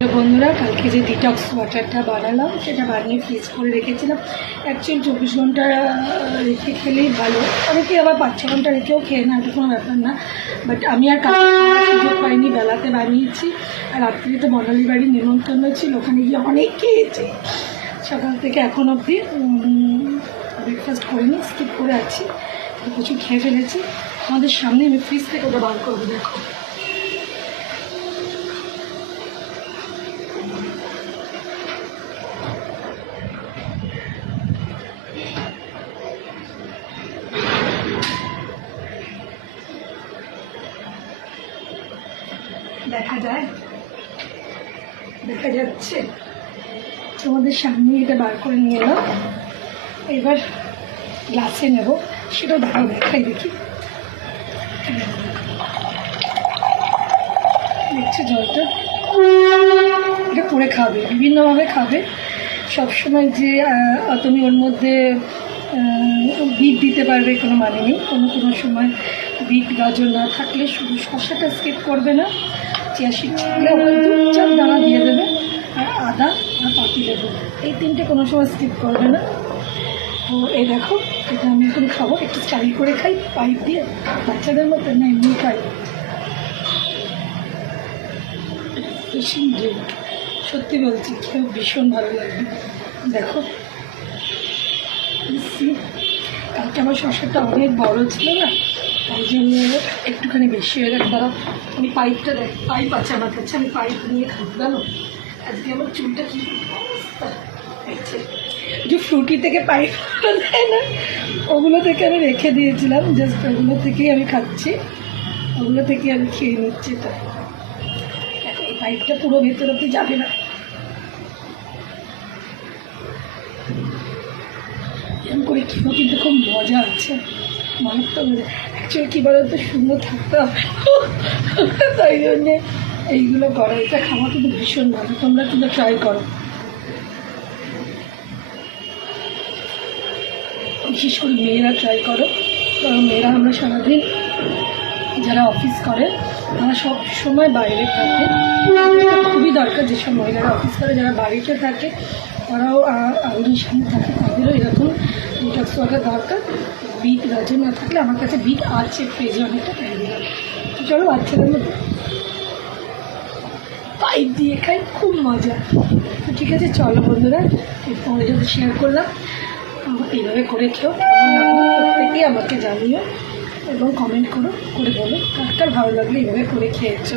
তো বন্ধুরা, কালকে যে ডিটক্স ওয়াটারটা বানালাম সেটা বানিয়ে ফ্রিজ করে রেখেছিলাম। অ্যাকচুয়ালি 24 ঘন্টা রেখে খেলেই ভালো। অনেকে আবার 5-6 ঘন্টা রেখেও খেয়ে না, এটা কোনো ব্যাপার না। বাট আমি আর কালকে সুযোগ পাইনি, বেলাতে বানিয়েছি। আর রাত্রিতে তো বনালির বাড়ির নিমন্ত্রণ ছিল, ওখানে গিয়ে অনেক খেয়েছি। সকাল থেকে এখন অবধি ব্রেকফাস্ট করিনি, স্কিপ করে আছি। প্রচুর খেয়ে ফেলেছি। আমাদের সামনে আমি ফ্রিজ থেকে ওটা বার করবো, দেখো। দেখা যাচ্ছে তোমাদের সামনে, এটা বার করে নিয়ে এলাম। এবার গ্লাসে নেব, সেটা দেখাই দেখি। দেখছো জলটা, এটা করে খাবে, বিভিন্নভাবে খাবে। সবসময় যে তুমি ওর মধ্যে বিট দিতে পারবে কোনো মানে নেই। কোনো সময় বিট গাজর না থাকলে শুধু শসাটা স্কিপ করবে না, চিয়া সিড থাকলে 2-4 দানা দিয়ে দেবে, আর আদা আর পাতি লেবু, এই তিনটে কোনো সময় স্কিপ করবে না। তো এই দেখো, এটা আমি এখন খাবো। একটু স্টাইল করে খাই, পাইপ দিয়ে, বাচ্চাদের মতো না, এমনি খাই। সত্যি বলছি, খেয়ে ভীষণ ভালো লাগবে। দেখো, কালকে আমার শসাটা অনেক বড় ছিল না, তাই জন্য একটুখানি বেশি হয়ে গেছে। তারা আমি পাইপটা পাইপ আছে আমার কাছে, আমি পাইপ নিয়ে খাবো। জানো আজকে আমার চুলটা কি অবস্থা হয়েছে। যে ফ্রুটি থেকে পাইপ দেয় না, ওগুলো থেকে আমি রেখে দিয়েছিলাম, জাস্ট ওগুলো থেকেই আমি খাচ্ছি, ওগুলো থেকে আমি খেয়ে নিচ্ছি। তাই এই পাইপটা পুরো ভেতর অব্দি যাবে না। এরকম করে খেয়েও কিন্তু খুব মজা আছে, মারাত্মক মজা। অ্যাকচুয়ালি কী বলো তো, সুন্দর থাকতে হবে, তাই জন্যে এইগুলো করো। এটা খাওয়া কিন্তু ভীষণ ভালো, তোমরা কিন্তু ট্রাই করো। বিশেষ করে মেয়েরা ট্রাই করো, কারণ মেয়েরা আমরা সারাদিন, যারা অফিস করে তারা সব সময় বাইরে থাকে, খুবই দরকার। যেসব মহিলারা অফিস করে, যারা বাড়িতে থাকে, তারাও আগুনের সামনে থাকে, তাদেরও এরকম ডিটক্স ওয়াটার দরকার। বিট গাজর না থাকলে, আমার কাছে বিট আছে ফ্রিজে অনেকটা, তাই দিলাম। তো চলো, বাচ্চাদের মধ্যে পাইপ দিয়ে খাই, খুব মজা। তো ঠিক আছে, চলো বন্ধুরা, তোমাদের সাথে শেয়ার করলাম। এইভাবে করে খেও, কেমন লাগলো প্রত্যেকেই আমাকে জানিও এবং কমেন্ট করে বলো কার কার ভালো লাগলে এইভাবে করে খেয়েছো।